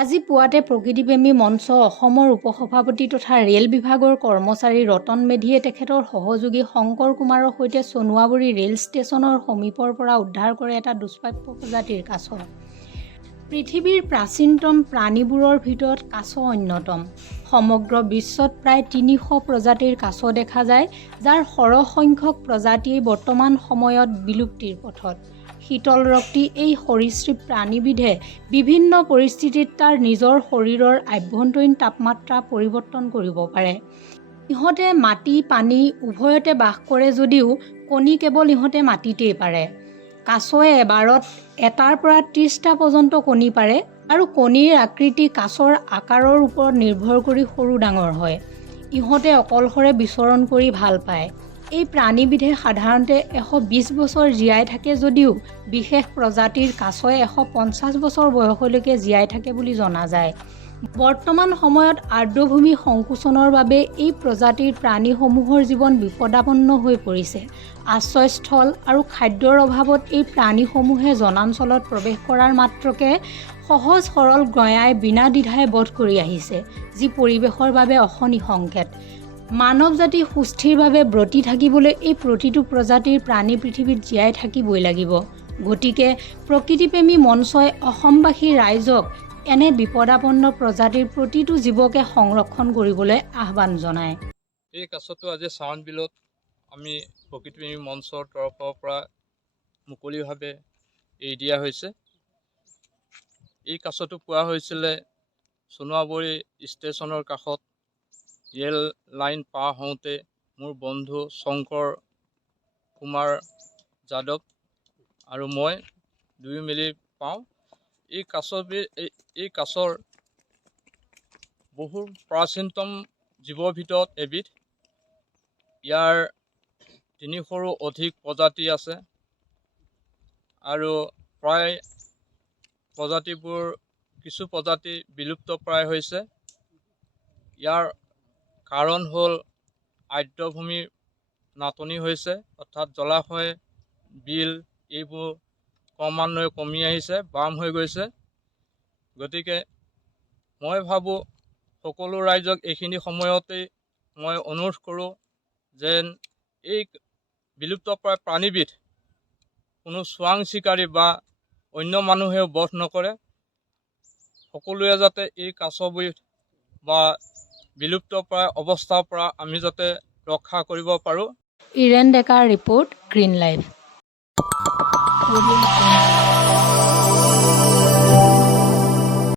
আজি পুৱাতে প্ৰকৃতিপ্ৰেমী মঞ্চ অসমৰ উপসভাপতি তথা ৰেল বিভাগৰ কৰ্মচাৰী ৰতন মেধিয়ে তেখেতৰ সহযোগী শংকৰ কুমাৰৰ সৈতে চনুৱাবুৰী ৰেল ষ্টেচনৰ সমীপৰ পৰা উদ্ধাৰ কৰে এটা দুষ্প্ৰাপ্য প্ৰজাতিৰ কাছ। পৃথিৱীৰ প্ৰাচীনতম প্ৰাণীবোৰৰ ভিতৰত কাছ অন্যতম। সমগ্ৰ বিশ্বত প্ৰায় ৩০০ প্ৰজাতিৰ কাছ দেখা যায়, যাৰ সৰহ সংখ্যক প্ৰজাতিয়েই বৰ্তমান সময়ত বিলুপ্তিৰ পথত। শীতল ৰক্তি এই সৰীসৃপ প্ৰাণীবিধে বিভিন্ন পৰিস্থিতিত তাৰ নিজৰ শৰীৰৰ আভ্যন্তৰীণ তাপমাত্ৰা পৰিৱৰ্তন কৰিব পাৰে। ইহঁতে মাটি পানী উভয়তে বাস কৰে যদিও কণী কেৱল ইহঁতে মাটিতেই পাৰে। কাছয়ে এবাৰত এটাৰ পৰা ৩০টা পৰ্যন্ত কণী পাৰে আৰু কণীৰ আকৃতি কাছৰ আকাৰৰ ওপৰত নিৰ্ভৰ কৰি সৰু ডাঙৰ হয়। ইহঁতে অকলশৰে বিচৰণ কৰি ভাল পায়। এই প্ৰাণীবিধে সাধাৰণতে ১২০ বছৰ জীয়াই থাকে যদিও বিশেষ প্ৰজাতিৰ কাছয়ে ১৫০ বছৰ বয়সলৈকে জীয়াই থাকে বুলি জনা যায়। বৰ্তমান সময়ত আৰ্দ্ৰভূমি সংকোচনৰ বাবে এই প্ৰজাতিৰ প্ৰাণীসমূহৰ জীৱন বিপদাপন্ন হৈ পৰিছে। আশ্ৰয়স্থল আৰু খাদ্যৰ অভাৱত এই প্ৰাণীসমূহে জনাঞ্চলত প্ৰৱেশ কৰাৰ মাত্ৰকে সহজ সৰল গঞাই বিনা দ্বিধাই বধ কৰি আহিছে, যি পৰিৱেশৰ বাবে অশনি সংকেত। মানৱ জাতি সুস্থিৰভাৱে ব্ৰতি থাকিবলৈ এই প্ৰতিটো প্ৰজাতিৰ প্ৰাণী পৃথিৱীত জীয়াই থাকিবই লাগিব। গতিকে প্ৰকৃতিপ্ৰেমী মঞ্চই অসমবাসী ৰাইজক এনে বিপদাপন্ন প্ৰজাতিৰ প্ৰতিটো জীৱকে সংৰক্ষণ কৰিবলৈ আহ্বান জনায়। এই কাছটো আজি চাউন বিলত আমি প্ৰকৃতিপ্ৰেমী মঞ্চৰ তৰফৰ পৰা মুকলিভাৱে এৰি দিয়া হৈছে। এই কাছটো পোৱা হৈছিলে চনুৱাবুৰী ষ্টেচনৰ কাষত ৰেল লাইন পাৰ হওঁতে মোৰ বন্ধু শংকৰ কুমাৰ যাদৱ আৰু মই দুয়ো মিলি পাওঁ। এই কাছৰ বহু প্ৰাচীনতম জীৱৰ ভিতৰত এবিধ। ইয়াৰ ৩০০ৰো অধিক প্ৰজাতি আছে আৰু প্ৰায় প্ৰজাতিবোৰ কিছু প্ৰজাতি বিলুপ্তপ্ৰায় হৈছে। ইয়াৰ কাৰণ হ'ল আৰ্দ্ৰভূমিৰ নাটনি হৈছে, অৰ্থাৎ জলাশয় বিল এইবোৰ ক্ৰমান্বয়ে কমি আহিছে, বাম হৈ গৈছে। গতিকে মই ভাবোঁ সকলো ৰাইজক এইখিনি সময়তেই মই অনুৰোধ কৰোঁ যেন এই বিলুপ্তপ্ৰায় প্ৰাণীবিধ কোনো চোৰাং চিকাৰী বা অন্য মানুহেও বধ নকৰে। সকলোৱে যাতে এই কাছবিধ বা বিলুপ্তপ্ৰায় অৱস্থাৰ পৰা আমি যাতে ৰক্ষা কৰিব পাৰোঁ। ইৰেন ডেকাৰ ৰিপৰ্ট, গ্ৰীণ লাইফ।